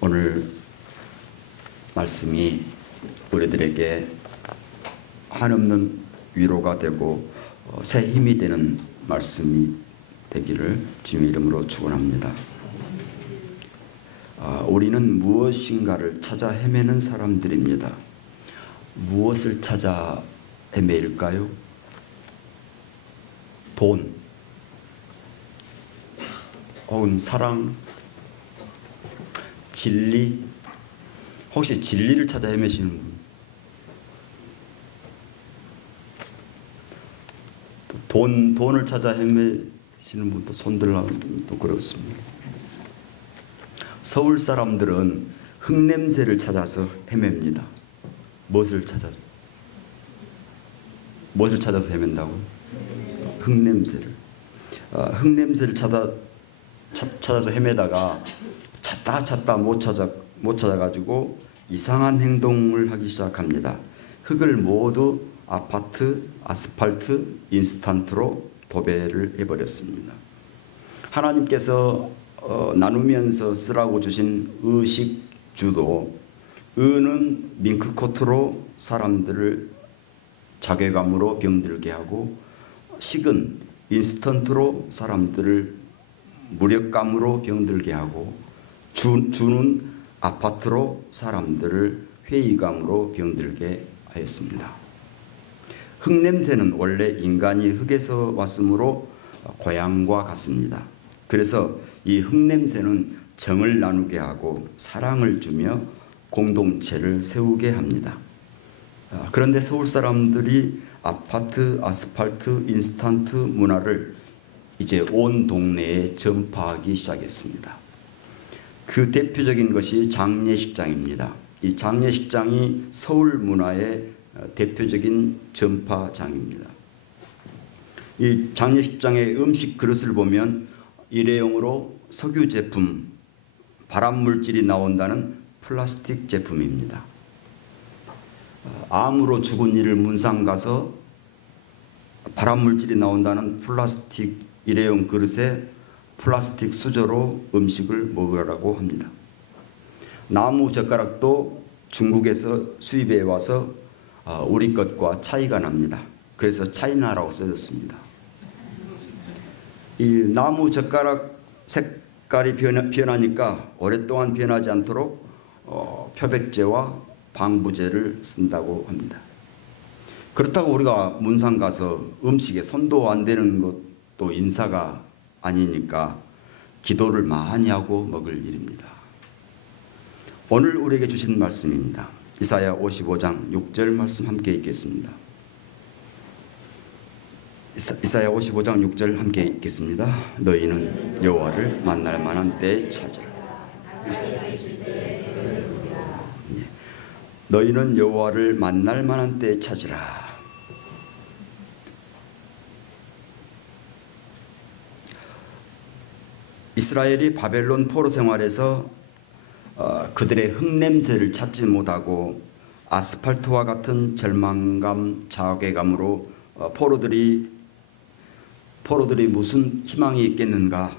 오늘 말씀이 우리들에게 한없는 위로가 되고 새 힘이 되는 말씀이 되기를 주님의 이름으로 축원합니다. 우리는 무엇인가를 찾아 헤매는 사람들입니다. 무엇을 찾아 헤매일까요? 돈, 혹은 사랑, 진리. 혹시 진리를 찾아 헤매시는 분? 돈을 찾아 헤매시는 분도 손들라도 그렇습니다. 서울 사람들은 흙냄새를 찾아서 헤맵니다. 무엇을 찾아서 헤맨다고? 흙냄새를. 흙냄새를 찾아서 헤매다가 찾다 못 찾아가지고 이상한 행동을 하기 시작합니다. 흙을 모두 아파트, 아스팔트, 인스턴트로 도배를 해버렸습니다. 하나님께서 나누면서 쓰라고 주신 의식주도, 의는 밍크코트로 사람들을 자괴감으로 병들게 하고, 식은 인스턴트로 사람들을 무력감으로 병들게 하고, 주는 아파트로 사람들을 회의감으로 병들게 하였습니다. 흙냄새는 원래 인간이 흙에서 왔으므로 고향과 같습니다. 그래서 이 흙냄새는 정을 나누게 하고 사랑을 주며 공동체를 세우게 합니다. 그런데 서울 사람들이 아파트, 아스팔트, 인스턴트 문화를 이제 온 동네에 전파하기 시작했습니다. 그 대표적인 것이 장례식장입니다. 이 장례식장이 서울 문화의 대표적인 전파장입니다. 이 장례식장의 음식 그릇을 보면 일회용으로 석유 제품, 발암물질이 나온다는 플라스틱 제품입니다. 암으로 죽은 이를 문상 가서 발암물질이 나온다는 플라스틱 일회용 그릇에 플라스틱 수저로 음식을 먹으라고 합니다. 나무 젓가락도 중국에서 수입해 와서 우리 것과 차이가 납니다. 그래서 차이나라고 써졌습니다. 이 나무 젓가락 색깔이 변하니까 오랫동안 변하지 않도록 표백제와 방부제를 쓴다고 합니다. 그렇다고 우리가 문상 가서 음식에 손도 안 대는 것도 인사가 아니니까 기도를 많이 하고 먹을 일입니다. 오늘 우리에게 주신 말씀입니다. 이사야 55장 6절 말씀 함께 읽겠습니다. 이사야 55장 6절 함께 읽겠습니다. 너희는 여호와를 만날 만한 때에 찾으라. 너희는 여호와를 만날 만한 때에 찾으라. 이스라엘이 바벨론 포로 생활에서 그들의 흙냄새를 찾지 못하고 아스팔트와 같은 절망감, 자괴감으로 포로들이 무슨 희망이 있겠는가,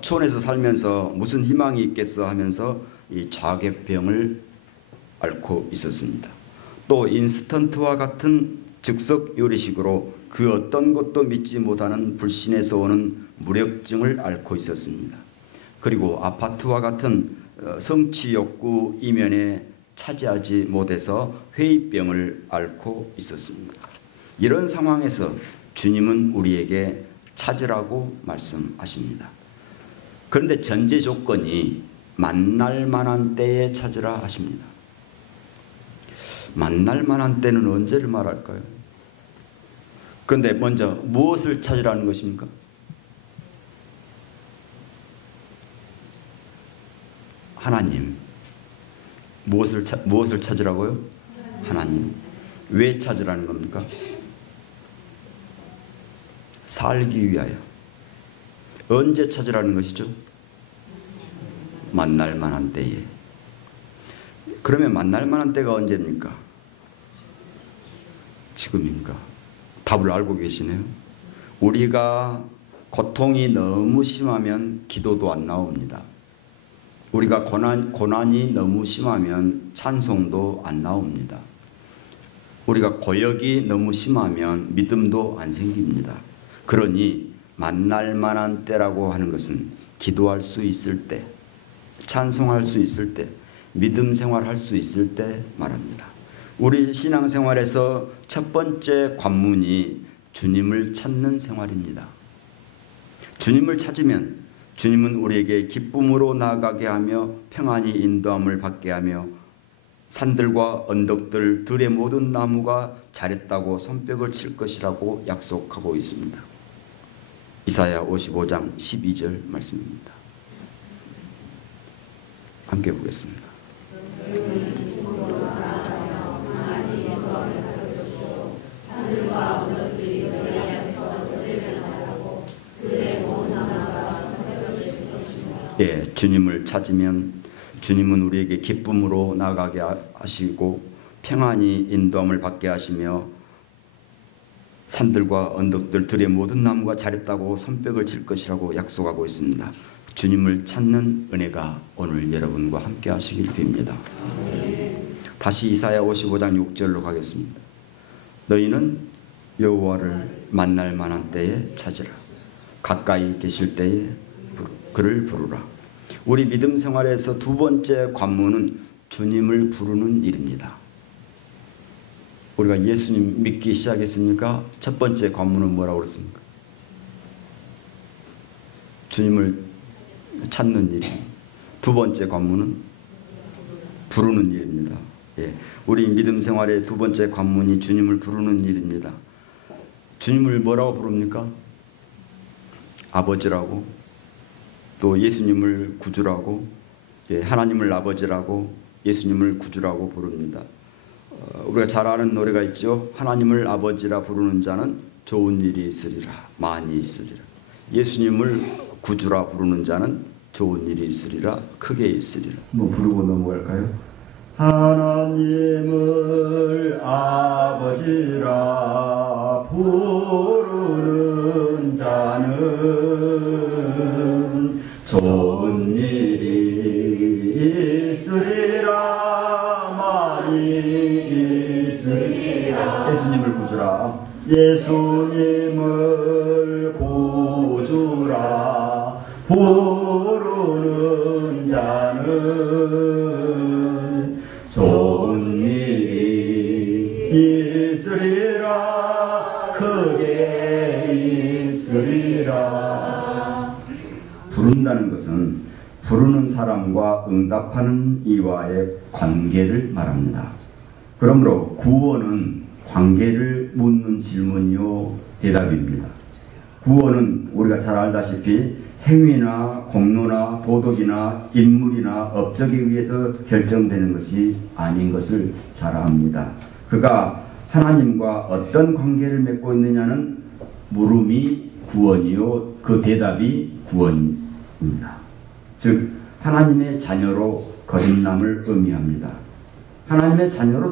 촌에서 살면서 무슨 희망이 있겠어 하면서 이 자괴병을 앓고 있었습니다. 또 인스턴트와 같은 즉석 요리식으로 그 어떤 것도 믿지 못하는 불신에서 오는 무력증을 앓고 있었습니다. 그리고 아파트와 같은 성취 욕구 이면에 차지하지 못해서 회의병을 앓고 있었습니다. 이런 상황에서 주님은 우리에게 찾으라고 말씀하십니다. 그런데 전제 조건이 만날 만한 때에 찾으라 하십니다. 만날 만한 때는 언제를 말할까요? 그런데 먼저 무엇을 찾으라는 것입니까? 하나님. 무엇을 찾으라고요? 하나님. 왜 찾으라는 겁니까? 살기 위하여. 언제 찾으라는 것이죠? 만날 만한 때에. 그러면 만날 만한 때가 언제입니까? 지금입니까? 답을 알고 계시네요. 우리가 고통이 너무 심하면 기도도 안 나옵니다. 우리가 고난이 너무 심하면 찬송도 안 나옵니다. 우리가 고역이 너무 심하면 믿음도 안 생깁니다. 그러니 만날 만한 때라고 하는 것은 기도할 수 있을 때, 찬송할 수 있을 때, 믿음 생활할 수 있을 때 말합니다. 우리 신앙생활에서 첫 번째 관문이 주님을 찾는 생활입니다. 주님을 찾으면 주님은 우리에게 기쁨으로 나아가게 하며 평안히 인도함을 받게 하며 산들과 언덕들, 들의 모든 나무가 자랬다고 손뼉을 칠 것이라고 약속하고 있습니다. 이사야 55장 12절 말씀입니다. 함께 보겠습니다. 예, 주님을 찾으면 주님은 우리에게 기쁨으로 나아가게 하시고 평안히 인도함을 받게 하시며 산들과 언덕들, 들의 모든 나무가 자랬다고 손뼉을 칠 것이라고 약속하고 있습니다. 주님을 찾는 은혜가 오늘 여러분과 함께 하시길 빕니다. 다시 이사야 55장 6절로 가겠습니다. 너희는 여호와를 만날 만한 때에 찾으라. 가까이 계실 때에 그를 부르라. 우리 믿음 생활에서 두 번째 관문은 주님을 부르는 일입니다. 우리가 예수님 믿기 시작했습니까? 첫 번째 관문은 뭐라고 그랬습니까? 주님을 찾는 일입니다. 두 번째 관문은 부르는 일입니다. 예, 우리 믿음 생활의 두 번째 관문이 주님을 부르는 일입니다. 주님을 뭐라고 부릅니까? 아버지라고, 또 예수님을 구주라고, 예, 하나님을 아버지라고, 예수님을 구주라고 부릅니다. 우리가 잘 아는 노래가 있죠. 하나님을 아버지라 부르는 자는 좋은 일이 있으리라, 많이 있으리라. 예수님을 구주라 부르는 자는 좋은 일이 있으리라, 크게 있으리라. 뭐 부르고 넘어갈까요? 하나님을 아버지라 부르는 자는 좋은 일이 있으리라, 많이 있으리라. 예수님을 구주라, 예수님을 구주라 부르는 자는 좋은 일이 있으리라, 크게 있으리라. 부른다는 것은 부르는 사람과 응답하는 이와의 관계를 말합니다. 그러므로 구원은 관계를 묻는 질문이요 대답입니다. 구원은 우리가 잘 알다시피 행위나 공로나 도덕이나 인물이나 업적에 의해서 결정되는 것이 아닌 것을 잘 압니다. 그가 하나님과 어떤 관계를 맺고 있느냐는 물음이 구원이요 그 대답이 구원입니다. 즉 하나님의 자녀로 거듭남을 의미합니다. 하나님의 자녀로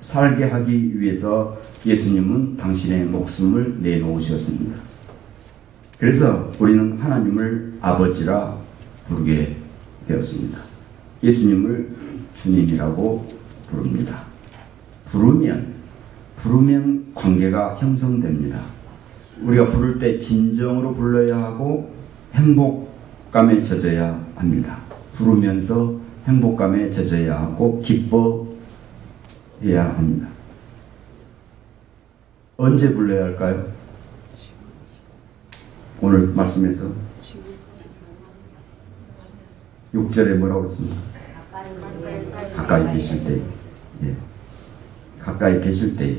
살게 하기 위해서 예수님은 당신의 목숨을 내놓으셨습니다. 그래서 우리는 하나님을 아버지라 부르게 되었습니다. 예수님을 주님이라고 부릅니다. 부르면 관계가 형성됩니다. 우리가 부를 때 진정으로 불러야 하고 행복감에 젖어야 합니다. 부르면서 행복감에 젖어야 하고 기뻐해야 합니다. 언제 불러야 할까요? 오늘 말씀에서 6절에 뭐라고 했습니까? 가까이 계실 때. 예. 가까이 계실 때.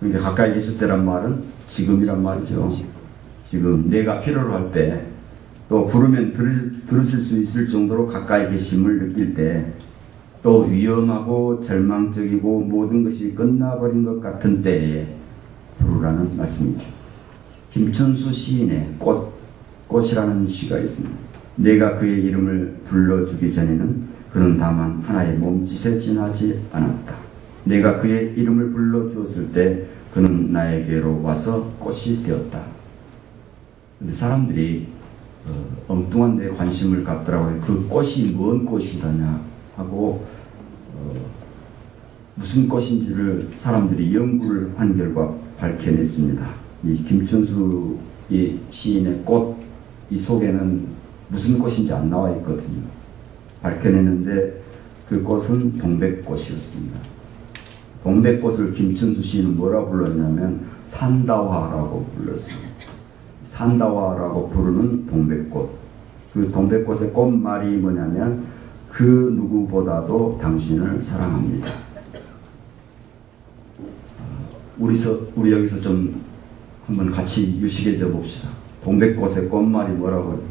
그러니까 가까이 계실 때란 말은 지금이란 말이죠. 지금 내가 필요로 할 때, 또 부르면 들으실 수 있을 정도로 가까이 계심을 느낄 때, 또 위험하고 절망적이고 모든 것이 끝나버린 것 같은 때에 부르라는 말씀이죠. 김천수 시인의 꽃이라는 시가 있습니다. 내가 그의 이름을 불러주기 전에는 그는 다만 하나의 몸짓에 지나지 않았다. 내가 그의 이름을 불러주었을 때 그는 나에게로 와서 꽃이 되었다. 근데 사람들이 엉뚱한 데 관심을 갖더라고요. 그 꽃이 뭔 꽃이더냐 하고 무슨 꽃인지를 사람들이 연구를 한 결과 밝혀냈습니다. 이 김춘수 이 시인의 꽃 이 속에는 무슨 꽃인지 안 나와 있거든요. 밝혀냈는데 그 꽃은 동백꽃이었습니다. 동백꽃을 김춘수 시인은 뭐라 불렀냐면 산다화라고 불렀습니다. 산다화라고 부르는 동백꽃. 그 동백꽃의 꽃말이 뭐냐면 그 누구보다도 당신을 사랑합니다. 우리 여기서 좀 한번 같이 유식해져 봅시다. 동백꽃의 꽃말이 뭐라고?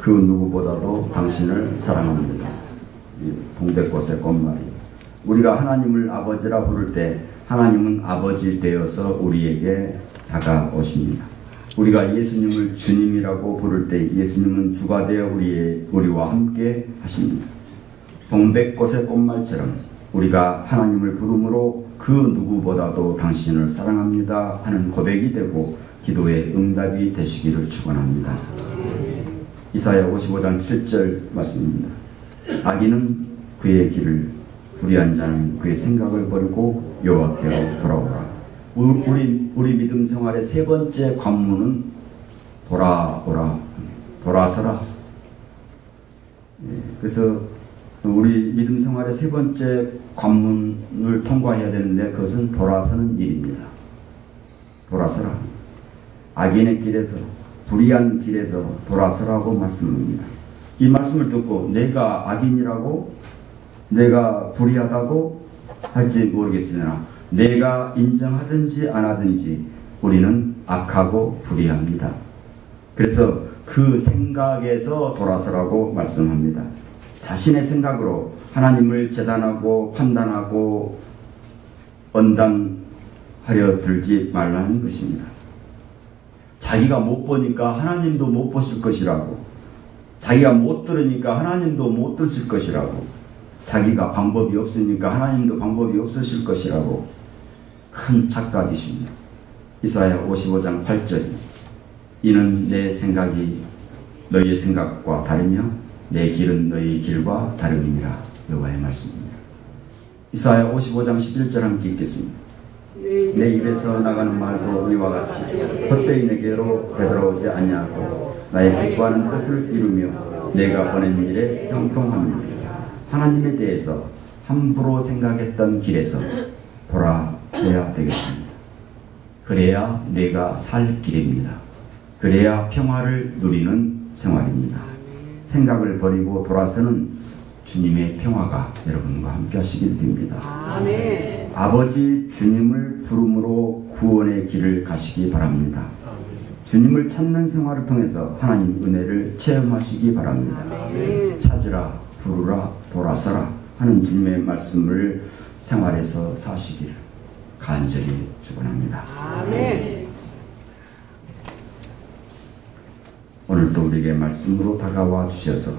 그 누구보다도 당신을 사랑합니다. 이 동백꽃의 꽃말이. 우리가 하나님을 아버지라 부를 때 하나님은 아버지 되어서 우리에게 다가오십니다. 우리가 예수님을 주님이라고 부를 때 예수님은 주가 되어 우리와 함께 하십니다. 동백꽃의 꽃말처럼 우리가 하나님을 부름으로 그 누구보다도 당신을 사랑합니다 하는 고백이 되고 기도의 응답이 되시기를 축원합니다. 이사야 55장 7절 말씀입니다. 악인은 그의 길을, 불의한 자는 그의 생각을 버리고 여호와께로 돌아오라. 우리 믿음 생활의 세 번째 관문은 돌아오라, 돌아서라. 그래서 우리 믿음 생활의 세 번째 관문을 통과해야 되는데 그것은 돌아서는 일입니다. 돌아서라. 악인의 길에서, 불의한 길에서 돌아서라고 말씀합니다. 이 말씀을 듣고 내가 악인이라고, 내가 불의하다고 할지 모르겠으나 내가 인정하든지 안 하든지 우리는 악하고 불의합니다. 그래서 그 생각에서 돌아서라고 말씀합니다. 자신의 생각으로 하나님을 재단하고 판단하고 언당하려 들지 말라는 것입니다. 자기가 못 보니까 하나님도 못 보실 것이라고, 자기가 못 들으니까 하나님도 못 들으실 것이라고, 자기가 방법이 없으니까 하나님도 방법이 없으실 것이라고 큰 착각이십니다. 이사야 55장 8절. 이는 내 생각이 너희의 생각과 다르며 내 길은 너희 길과 다름이니라. 여호와의 말씀입니다. 이사야 55장 11절 함께 읽겠습니다. 내 입에서 나가는 말도 이와 같이 헛되이 내게로 되돌아오지 아니하고 나의 기뻐하는 뜻을 이루며 내가 보낸 일에 형통합니다. 하나님에 대해서 함부로 생각했던 길에서 돌아서야 되겠습니다. 그래야 내가 살 길입니다. 그래야 평화를 누리는 생활입니다. 생각을 버리고 돌아서는 주님의 평화가 여러분과 함께 하시길 빕니다. 아멘. 아버지 주님을 부름으로 구원의 길을 가시기 바랍니다. 주님을 찾는 생활을 통해서 하나님 은혜를 체험하시기 바랍니다. 아멘. 찾으라, 부르라, 돌아서라 하는 주님의 말씀을 생활에서 사시기를 간절히 축원합니다. 아멘. 오늘도 우리에게 말씀으로 다가와 주셔서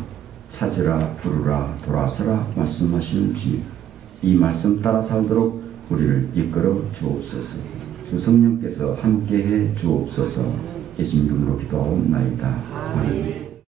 찾으라, 부르라, 돌아서라 말씀하시는 주님, 이 말씀 따라 살도록 우리를 이끌어 주옵소서. 주 성령께서 함께해 주옵소서. 예수님 이름으로 기도하옵나이다. 아멘.